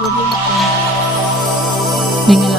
ကို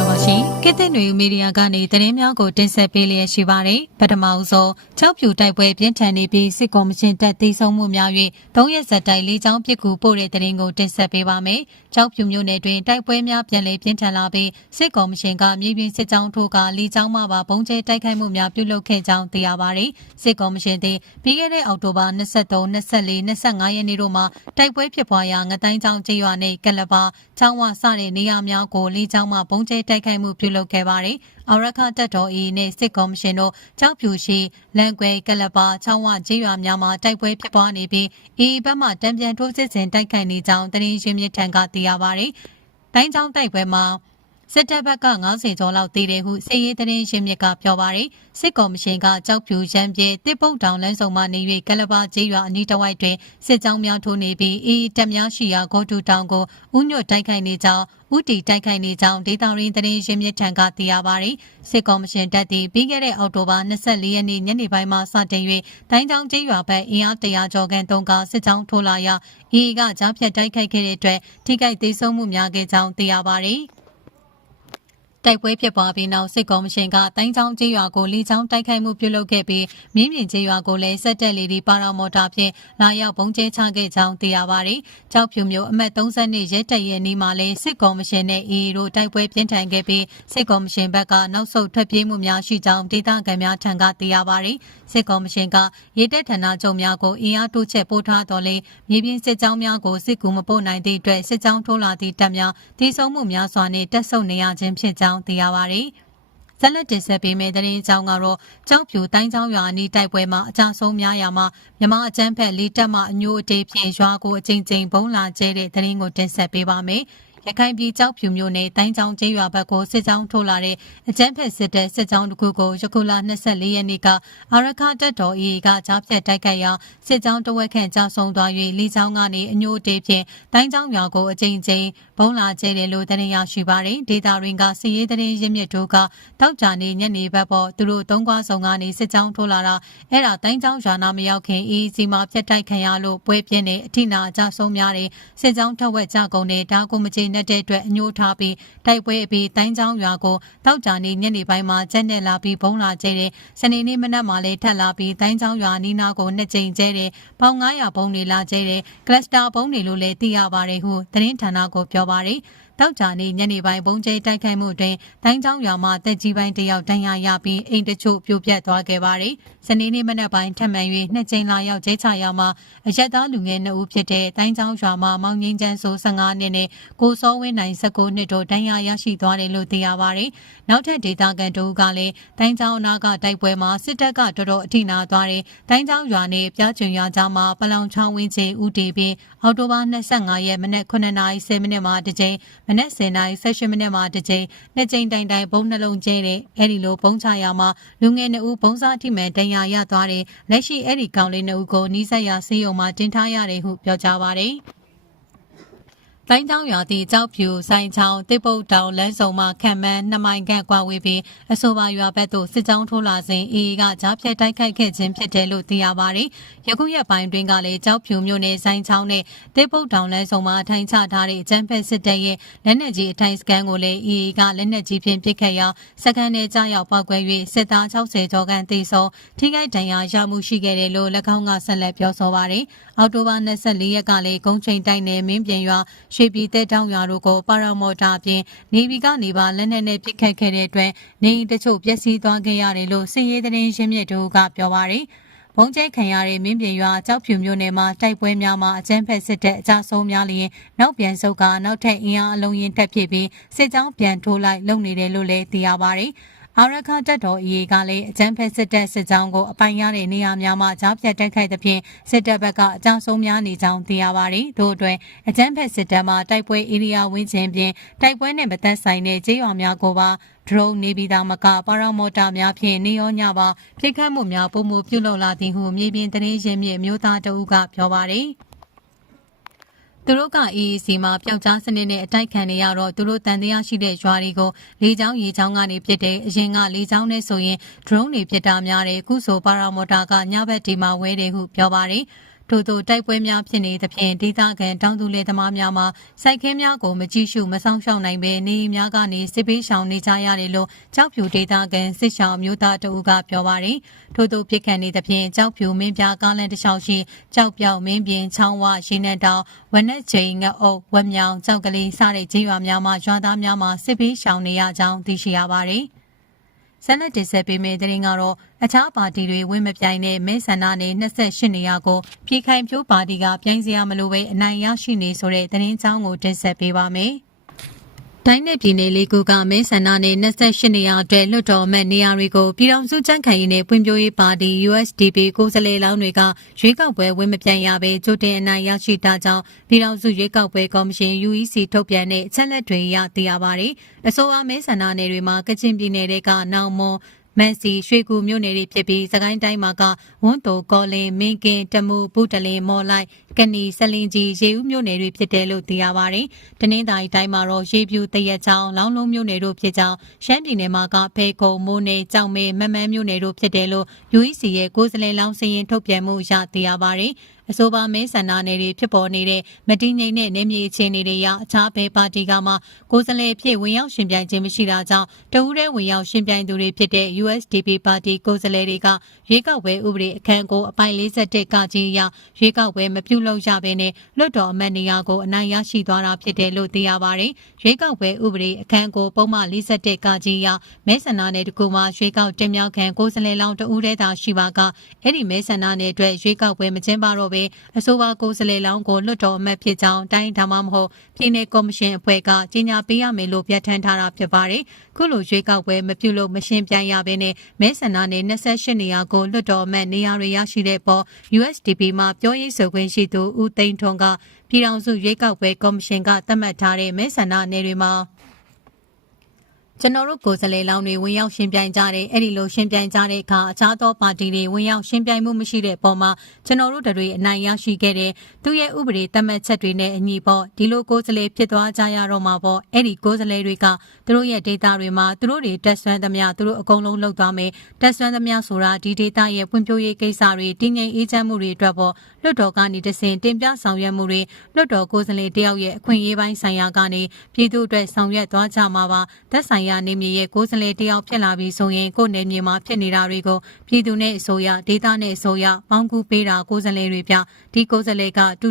လေးကိုမင်္ဂလာပါရှင်။ကိတဲ့ຫນွေမီဒီယာကနေသတင်းများကိုတင်ဆက်ပေးလျက်ရှိပါတယ်။ပထမအဆုံးကြောက်ဖြူတိုက်ပွဲပြင်းထန်နေပြီးစစ်ကော်မရှင်တပ်သိမ်းဆုံးမှုများ၍သုံးရက်ဆက်တိုက်လေးချောင်းပစ်ကူပို့တဲ့သတင်းကိုတင်ဆက်ပေးပါမယ်။ကြောက်ဖြူမြို့နယ်တွင်တိုက်ပွဲများပြန်လည်ပြင်းထန်လာပြီးစစ်ကော်မရှင်ကမြေပြင်စစ်ကြောင်းထိုးကလေးချောင်းမှပါဘုံကျဲတိုက်ခိုက်မှုများပြုလုပ်ခဲ့ကြောင်းသိရပါတယ်။စစ်ကော်မရှင်သည်ပြီးခဲ့တဲ့အောက်တိုဘာ23 24 25ရက်နေ့တို့မှာတိုက်ပွဲဖြစ်ပွားရာငတိုင်းချောင်းကျေးရွာနယ်ကလပါချောင်းဝစတဲ့နေရာများကိုလေးချောင်းမှဘုံကျဲတိုက်ခိုက်မှုပြုလုပ်ခဲ့ပါတယ်။အော်ရခတက်တော် AA နဲ့စစ်ကော်မရှင်တို့ကြောက်ဖြူရှိလန်ကွယ်ကလပါချောင်းဝကျေးရွာများမှာတိုက်ပွဲဖြစ်ပွားနေပြီး AA ဘက်မှတံပြန်ထိုးစစ်ဆင်တိုက်ခိုက်နေကြောင်းသတင်းရင်းမြစ်ထံကသိရပါတယ်။တိုင်းချောင်းတိုက်ပွဲမှာ စစ်တပ်ဘက်က90ကျော်လောက်တည်တယ်ဟုစစ်ရေးသတင်းရင်းမြစ်ကပြောပါရယ်စစ်ကော်မရှင်ကကြောက်ဖြူရန်ပြေတစ်ပုတ်တောင်လမ်းဆောင်မှနေ၍ကလပါကျေးရွာအနီးတစ်ဝိုက်တွင်စစ်ကြောင်းများထိုးနေပြီးအေးတပ်များရှိရာဂေါ်တူတောင်ကိုဥညွတ်တိုက်ခိုက်နေကြောင်းဥတီတိုက်ခိုက်နေကြောင်းဒေတာရင်းသတင်းရင်းမြစ်ထံကသိရပါရယ်စစ်ကော်မရှင်တပ်သည်ပြီးခဲ့တဲ့အောက်တိုဘာ24ရက်နေ့ညနေပိုင်းမှာစတင်၍တိုင်းချောင်းကျေးရွာဘက်အင်အား100ကျော်ခန့်တုံးကစစ်ကြောင်းထိုးလာရာအေးကကြားဖြတ်တိုက်ခိုက်ခဲ့တဲ့အတွက်ထိခိုက်သေးဆုံးမှုများခဲ့ကြောင်းသိရပါရယ် တိုက်ပွဲဖြစ်ပွားပြီးနောက်စစ်ကော်မရှင်ကတိုင်းချောင်းကျေးရွာကိုလီချောင်းတိုက်ခိုက်မှုပြုလုပ်ခဲ့ပြီးမြင်းမြင့်ကျေးရွာကိုလည်းစက်တက်လီဒီပါရာမော်တာဖြင့်လာရောက်ပုံကျဲချခဲ့ကြောင်းသိရပါတယ်။ကြောက်ဖြူမျိုးအမှတ်30ရဲတပ်ရဲနီးမှာလည်းစစ်ကော်မရှင်နဲ့ AA တို့တိုက်ပွဲပြင်းထန်ခဲ့ပြီးစစ်ကော်မရှင်ဘက်ကနောက်ဆုတ်ထွက်ပြေးမှုများရှိကြောင်းဒေသခံများထံကသိရပါတယ်။စစ်ကော်မရှင်ကရေတပ်ဌာနချုပ်များကိုအင်အားတိုးချဲ့ပို့ထားတော်လဲမြေပြင်စစ်ကြောင်းများကိုစစ်ကူမပို့နိုင်သည့်အတွက်စစ်ကြောင်းထိုးလာသည့်တပ်များတည်ဆုံမှုများစွာနဲ့တက်ဆုပ်နေရခြင်းဖြစ်ကြောင်းသိရပါတယ်။ဆက်လက်တင်ဆက်ပေးမယ့်သတင်းအကြောင်းကတော့ကြောက်ဖြူတိုင်းချောင်းရွာအနီးတိုက်ပွဲမှာအကြဆုံးများရာမှာမြမအကျန်းဖက်လေးတက်မှအညိုအတေးဖြင့်ရွာကိုအကြိမ်ကြိမ်ဘုံလာကျဲတဲ့သတင်းကိုတင်ဆက်ပေးပါမယ်။ ရခိုင်ပြည်ကြောက်ဖြူမြို့နယ်တိုင်းချောင်းကျေးရွာဘက်ကိုစစ်ကြောင်းထိုးလာတဲ့အကျန်းဖက်စစ်တပ်စစ်ကြောင်းတစ်ခုကိုယခုလ24ရက်နေ့ကအာရခတက်တော် AA ကကြားဖြတ်တိုက်ခိုက်ရာစစ်ကြောင်းတဝက်ခန့်ကြာဆုံးသွား၍လေးချောင်းကနေအညိုအတေးဖြင့်တိုင်းချောင်းရွာကိုအကြိမ်ကြိမ်ဘုံလာကျဲတယ်လို့သတင်းရရှိပါတယ်။ဒေတာရင်းကစီရေးသတင်းရင်းမြစ်တို့ကတောက်ကြနေညနေဘက်ပေါ်သူတို့သုံးခွားဆောင်ကနေစစ်ကြောင်းထိုးလာတာအဲ့ဒါတိုင်းချောင်းရွာနာမရောက်ခင်အေးစီမှာဖျက်တိုက်ခံရလို့ပွဲပြင်းနေအထိနာအကြဆုံးများတယ်စစ်ကြောင်းထက်ဝက်ကြကုန်တဲ့ဒါကိုမချေနဲ့တဲ့အတွက်အညိုးထားပြီးတိုက်ပွဲအပြီးတိုင်းချောင်းရွာကိုတောက်ကြနေညနေပိုင်းမှာကျက်နဲ့လာပြီးဘုံလာကျဲတယ်စနေနေ့မနက်မှာလည်းထက်လာပြီးတိုင်းချောင်းရွာနီးနားကိုနှစ်ကြိမ်ကျဲတယ်ပေါင်900ဘုံတွေလာကျဲတယ်ကလစတာဘုံတွေလို့လည်းသိရပါတယ်ဟုသတင်းဌာနကိုပြောပါတယ် တောက်ကြနေညနေပိုင်းဘုံကျဲတိုက်ခိုက်မှုတွင်တိုင်းချောင်းရွာမှာတက်ကြီးပိုင်းတယောက်တန်းရရပြီးအိမ်တချို့ပြိုပြက်သွားခဲ့ပါတယ်။စနေနေ့မနက်ပိုင်းထပ်မံ၍နှစ်ကြိမ်လာရောက်ကျဲချရာမှာအရက်သားလူငယ်2ဦးဖြစ်တဲ့တိုင်းချောင်းရွာမှာမောင်ငင်းချမ်းဆို15နှစ်နဲ့ကိုစောဝင်းနိုင်19နှစ်တို့တန်းရရရှိသွားတယ်လို့သိရပါတယ်။နောက်ထပ်ဒေသခံတို့ကလည်းတိုင်းချောင်းအနာကတိုက်ပွဲမှာစစ်တပ်ကတော်တော်အထိနာသွားတယ်။တိုင်းချောင်းရွာနဲ့ပြားကျွံရွာကြားမှာပလောင်ချောင်းဝင်းချေဦးတီပြီးအော်တိုဘာ25ရက်မနက်9:10မိနစ်မှာတစ်ကြိမ်မနက်10:00နာရီ18မိနစ်မှာတစ်ကြိမ်နှစ်ကြိမ်တိုင်တိုင်ဘုံနှလုံးကျဲတယ်အဲ့ဒီလိုဘုံချရာမှာလူငယ်နှစ်ဦးဘုံစားထိမှန်တရားရသွားတယ်လက်ရှိအဲ့ဒီကောင်လေးနှစ်ဦးကိုနီးစပ်ရာဆေးရုံမှာတင်ထားရတယ်ဟုပြောကြားပါတယ် တိုင်းတောင်ရွာသည့်ကြောက်ဖြူဆိုင်ချောင်းတစ်ပုတ်တောင်လမ်းစုံမှခံမှန်းနှစ်မိုင်ခန့်ကွာဝေးပြီးအဆိုပါရွာဘက်သို့စစ်ကြောင်းထိုးလာစဉ်အေအေကကြားဖြတ်တိုက်ခိုက်ခဲ့ခြင်းဖြစ်တယ်လို့သိရပါတယ်။ယခုရက်ပိုင်းတွင်ကလည်းကြောက်ဖြူမြို့နယ်ဆိုင်ချောင်းနဲ့တစ်ပုတ်တောင်လမ်းစုံမှထိုင်ချထားတဲ့အကြမ်းဖက်စစ်တပ်ရဲ့လက်နက်ကြီးအထိုင်စကန်ကိုလည်းအေအေကလက်နက်ကြီးဖြင့်ပစ်ခတ်ရာစကန်နဲ့ကြားရောက်ပောက်ကွဲ၍စစ်သား60ကျော်ခန့်သေဆုံးထိခိုက်ဒဏ်ရာရမှုရှိခဲ့တယ်လို့၎င်းကဆက်လက်ပြောဆိုပါတယ်။အောက်တိုဘာ24ရက်ကလည်းဂုံချိန်တိုက်နယ်မင်းပြင်ရွာရွှေပြည်တဲတောင်ရွာတို့ကိုပါရာမော်တာအပြင်နေဗီကနေပါလက်နက်နဲ့ပစ်ခတ်ခဲ့တဲ့အတွက်နေအိမ်တချို့ပျက်စီးသွားခဲ့ရတယ်လို့စစ်ရေးသတင်းရင်းမြစ်တို့ကပြောပါတယ်။ဘုံကျဲခံရတဲ့မင်းပြင်ရွာကြောက်ဖြူမြို့နယ်မှာတိုက်ပွဲများမှာအကြမ်းဖက်စစ်တပ်အကြဆုံးများလျင်နောက်ပြန်ဆုတ်ကနောက်ထပ်အင်အားအလုံးရင်တက်ဖြစ်ပြီးစစ်ကြောင်းပြန်ထိုးလိုက်လုပ်နေတယ်လို့လည်းသိရပါတယ်။ အာရခတက်တော်အေကလည်းအကြမ်းဖက်စစ်တပ်စစ်ကြောင်းကိုအပိုင်ရတဲ့နေရာများမှာကြားဖြတ်တိုက်ခိုက်သဖြင့်စစ်တပ်ဘက်ကအကြဆုံးများနေကြောင်းသိရပါတယ်။ထို့အတွက်အကြမ်းဖက်စစ်တပ်မှတိုက်ပွဲဧရိယာဝင်းကျင်ပြင်တိုက်ပွဲနဲ့မသက်ဆိုင်တဲ့ကျေးရွာများကိုပါဒရုန်းနေပြည်တော်မကပါရာမော်တာများဖြင့်နေရောညပါဖိခတ်မှုများပုံမှုပြုလုပ်လာသည်ဟုမြေပြင်သတင်းရင်းမြစ်မျိုးသားတအုပ်ကပြောပါတယ်။ သူတို့က EEC မှာပျောက်ကြားစနစ်နဲ့အတိုက်ခံနေရတော့သူတို့တန်တရားရှိတဲ့ရွာတွေကိုလေချောင်းရေချောင်းကနေပစ်တဲ့အရင်ကလေချောင်းနဲ့ဆိုရင် drone တွေပစ်တာများတယ်ခုဆိုပါရာမော်တာကညဘက်ဒီမှာဝဲတယ်ဟုပြောပါတယ် ထို့သောတိုက်ပွဲများဖြစ်နေသဖြင့်ဒေသခံတောင်သူလယ်သမားများမှာစိုက်ခင်းများကိုမကြည့်ရှုမဆောင်ရှောက်နိုင်ဘဲနေအိမ်များကနေစစ်ပေးရှောင်နေကြရတယ်လို့ကြောက်ဖြူဒေသခံစစ်ရှောင်အမျိုးသားတဦးကပြောပါရယ်ထို့သောဖြစ်ခံနေသဖြင့်ကြောက်ဖြူမင်းပြကားလန်တစ်လျှောက်ရှိကြောက်ပြောက်မင်းပြင်ချောင်းဝရေနံတောင်ဝနက်ချိန်ငအုပ်ဝက်မြောင်ကြောက်ကလေးစတဲ့ကျေးရွာများမှာရွာသားများမှာစစ်ပေးရှောင်နေရကြောင်းသိရှိရပါရယ် ဆန္ဒတင်ဆက်ပေးမယ့်တဲ့ရင်ကတော့အခြားပါတီတွေဝင်မပြိုင်တဲ့မဲဆန္ဒနယ်28နေရာကိုပြည်ခိုင်ဖြိုးပါတီကပြိုင်စရာမလိုပဲအနိုင်ရရှိနေဆိုတဲ့သတင်းကြောင်းကိုတင်ဆက်ပေးပါမယ်။ တိုင်းနယ်ပြည်နယ်လေးခုကမဲဆန္ဒနယ်28နေရာအတွက်လွှတ်တော်အမတ်နေရာတွေကိုပြည်ထောင်စုကြံ့ခိုင်ရေးနဲ့ဖွံ့ဖြိုးရေးပါတီ USDP ကိုယ်စားလှယ်လောင်းတွေကရွေးကောက်ပွဲဝင်မပြိုင်ရဘဲကြိုတင်အနိုင်ရရှိတာကြောင့်ပြည်ထောင်စုရွေးကောက်ပွဲကော်မရှင် UEC ထုတ်ပြန်တဲ့အချက်လက်တွေရသိရပါတယ်။အဆိုအမဲဆန္ဒနယ်တွေမှာကချင်ပြည်နယ်တွေကနောင်မွန် မန်စီရွှေကူမြို့နယ်တွေဖြစ်ပြီးစကိုင်းတိုင်းမှာကဝွန်းတိုကောလင်မင်းကင်တမူဘူတလင်မော်လိုက်ကနီဆလင်ကြီးရေဦးမြို့နယ်တွေဖြစ်တယ်လို့သိရပါတယ်။တနင်္သာရီတိုင်းမှာတော့ရေပြူတရက်ချောင်းလောင်းလုံးမြို့နယ်တို့ဖြစ်ကြောင်းရှမ်းပြည်နယ်မှာကဖေခုံမိုးနယ်ကြောင်မဲမမန်းမြို့နယ်တို့ဖြစ်တယ်လို့ UEC ရဲ့ကိုယ်စားလှယ်လောင်းစရင်ထုတ်ပြန်မှုရသိရပါတယ်။ အဆိုပါမဲဆန္ဒနယ်တွေဖြစ်ပေါ်နေတဲ့မတည်ငြိမ်တဲ့နေမြေအခြေအနေတွေရအခြားဘဲပါတီကမှကိုယ်စားလှယ်ဖြစ်ဝင်ရောက်ရှင်ပြိုင်ခြင်းမရှိတာကြောင့်တဦးတည်းဝင်ရောက်ရှင်ပြိုင်သူတွေဖြစ်တဲ့ USDP ပါတီကိုယ်စားလှယ်တွေကရွေးကောက်ပွဲဥပဒေအခန်းကိုအပိုင်41ကကြီးအရရွေးကောက်ပွဲမပြုလုပ်ရဘဲနဲ့လွတ်တော်အမတ်နေရာကိုအနိုင်ရရှိသွားတာဖြစ်တယ်လို့သိရပါတယ်။ရွေးကောက်ပွဲဥပဒေအခန်းကိုပုံမှန်41ကကြီးအရမဲဆန္ဒနယ်တစ်ခုမှာရွေးကောက်တင်မြှောက်ခံကိုယ်စားလှယ်လောင်းတဦးတည်းသာရှိပါကအဲ့ဒီမဲဆန္ဒနယ်အတွက်ရွေးကောက်ပွဲမကျင်းပတော့ဘဲအဆိုပါကိုယ်စားလှယ်လောင်းကိုလွတ်တော်အမတ်ဖြစ်ကြောင်းတိုင်းဒါမှမဟုတ်ပြည်내ကော်မရှင်အဖွဲ့ကကြေညာပေးရမယ်လို့ပြဋ္ဌာန်းထားတာဖြစ်ပါတယ်။ခုလိုရွေးကောက်ပွဲမပြုလို့မရှင်းပြရဘဲနဲ့မဲဆန္ဒနယ်28နေရာကိုလွတ်တော်အမတ်နေရာတွေရရှိတဲ့ပေါ် USDP မှာပြောရေးဆိုခွင့်ရှိသူဦးသိန်းထွန်းကပြည်ထောင်စုရွေးကောက်ပွဲကော်မရှင်ကသတ်မှတ်ထားတဲ့မဲဆန္ဒနယ်တွေမှာ ကျွန်တော်တို့ကိုယ်စားလှယ်လောင်းတွေဝင်ရောက်ရှင်ပြိုင်ကြတယ်အဲ့ဒီလိုရှင်ပြိုင်ကြတဲ့အခါအခြားသောပါတီတွေဝင်ရောက်ရှင်ပြိုင်မှုမရှိတဲ့ပုံမှာကျွန်တော်တို့တွေအနိုင်ရရှိခဲ့တဲ့သူရဲ့ဥပဒေသတ်မှတ်ချက်တွေနဲ့အညီပေါ့ဒီလိုကိုယ်စားလှယ်ဖြစ်သွားကြရတော့မှာပေါ့အဲ့ဒီကိုယ်စားလှယ်တွေကသူတို့ရဲ့ဒေတာတွေမှာသူတို့တွေတက်ဆွမ်းသမျှသူတို့အကုန်လုံးလုပ်သွားမယ်တက်ဆွမ်းသမျှဆိုတာဒီဒေတာရဲ့ဖွံ့ဖြိုးရေးကိစ္စတွေတည်ငြိမ်အေးချမ်းမှုတွေအတွက်ပေါ့လွှတ်တော်ကနေတဆင်တင်ပြဆောင်ရွက်မှုတွေလွှတ်တော်ကိုယ်စားလှယ်တယောက်ရဲ့အခွင့်အရေးပိုင်းဆိုင်ရာကနေပြည်သူ့အတွက်ဆောင်ရွက်သွားကြမှာပါသက်ဆိုင်ရာနေမြေရဲ့ကိုယ်စားလှယ်တယောက်ဖြစ်လာပြီဆိုရင်ကိုယ်နေမြေမှာဖြစ်နေတာတွေကိုပြည်သူနဲ့အစိုးရဒေသနဲ့အစိုးရပေါင်းကူပေးတာကိုယ်စားလှယ်တွေပြဒီကိုယ်စားလှယ်ကတူ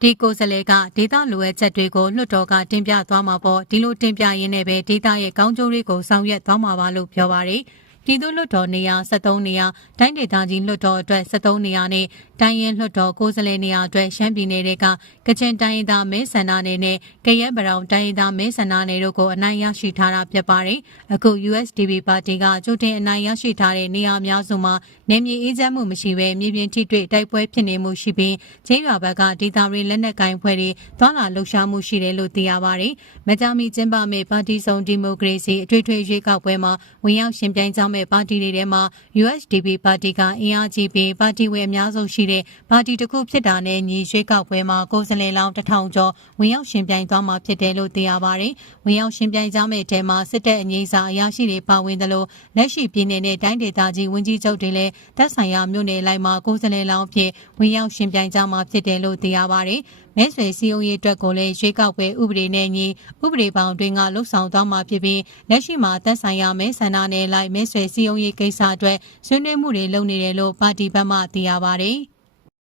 ဒီကိုယ်စားလှယ်ကဒေသလိုအပ်ချက်တွေကိုလွှတ်တော်ကတင်ပြသွားမှာပေါ့ဒီလိုတင်ပြရင်းနဲ့ပဲဒေသရဲ့ကောင်းကျိုးတွေကိုဆောင်ရွက်သွားမှာပါလို့ပြောပါရယ် ပြည်သူ့လွှတ်တော်နေရာ73နေရာတိုင်းဒေသကြီးလွှတ်တော်အတွက်73နေရာနဲ့တိုင်းရင်းလွှတ်တော်ကိုယ်စားလှယ်နေရာအတွက်ရှမ်းပြည်နယ်ကကချင်တိုင်းဒေသမဲဆန္ဒနယ်နဲ့ကရဲပရောင်တိုင်းဒေသမဲဆန္ဒနယ်တို့ကိုအနိုင်ရရှိထားတာဖြစ်ပါတယ်။အခု USDP ပါတီကကြိုတင်အနိုင်ရရှိထားတဲ့နေရာအများစုမှာနေမြေအေးချမ်းမှုမရှိဘဲမြေပြင်ထိတွေ့တိုက်ပွဲဖြစ်နေမှုရှိပြီးချင်းရွာဘက်ကဒေသရင်းလက်နက်ကိုင်ဖွဲ့တွေသွာလာလှုပ်ရှားမှုရှိတယ်လို့သိရပါတယ်။မကြမီကျင်းပမဲ့ပါတီစုံဒီမိုကရေစီအထွေထွေရွေးကောက်ပွဲမှာဝင်ရောက်ရှင်ပြိုင်ကြမဲ့ပါတီတွေထဲမှာ USDP ပါတီကအင်အားကြီးပြီးပါတီဝင်အများဆုံးရှိတဲ့ပါတီတစ်ခုဖြစ်တာနဲ့ညီရွေးကောက်ပွဲမှာကိုယ်စားလှယ်လောင်းတထောင်ကျော်ဝင်ရောက်ရှင်ပြိုင်သွားမှာဖြစ်တယ်လို့သိရပါတယ်။ဝင်ရောက်ရှင်ပြိုင်ကြမဲ့အဲမှာစစ်တပ်အငိမ့်စာအရာရှိတွေပါဝင်တယ်လို့လက်ရှိပြည်နယ်နဲ့တိုင်းဒေသကြီးဝန်ကြီးချုပ်တွေလည်းသက်ဆိုင်ရာမြို့နယ်လိုက်မှာကိုယ်စားလှယ်လောင်းဖြစ်ဝင်ရောက်ရှင်ပြိုင်ကြမှာဖြစ်တယ်လို့သိရပါတယ်။မဲဆွေစည်းရုံးရေးအတွက်ကိုလည်းရွေးကောက်ပွဲဥပဒေနဲ့ညီဥပဒေပေါင်းတွင်ကလှုပ်ဆောင်သွားမှာဖြစ်ပြီးလက်ရှိမှာသက်ဆိုင်ရာမဲဆန္ဒနယ်လိုက်မဲဆွေစည်းရုံးရေးကိစ္စအတွက်ဆွေးနွေးမှုတွေလုပ်နေတယ်လို့ပါတီဘက်မှသိရပါတယ်။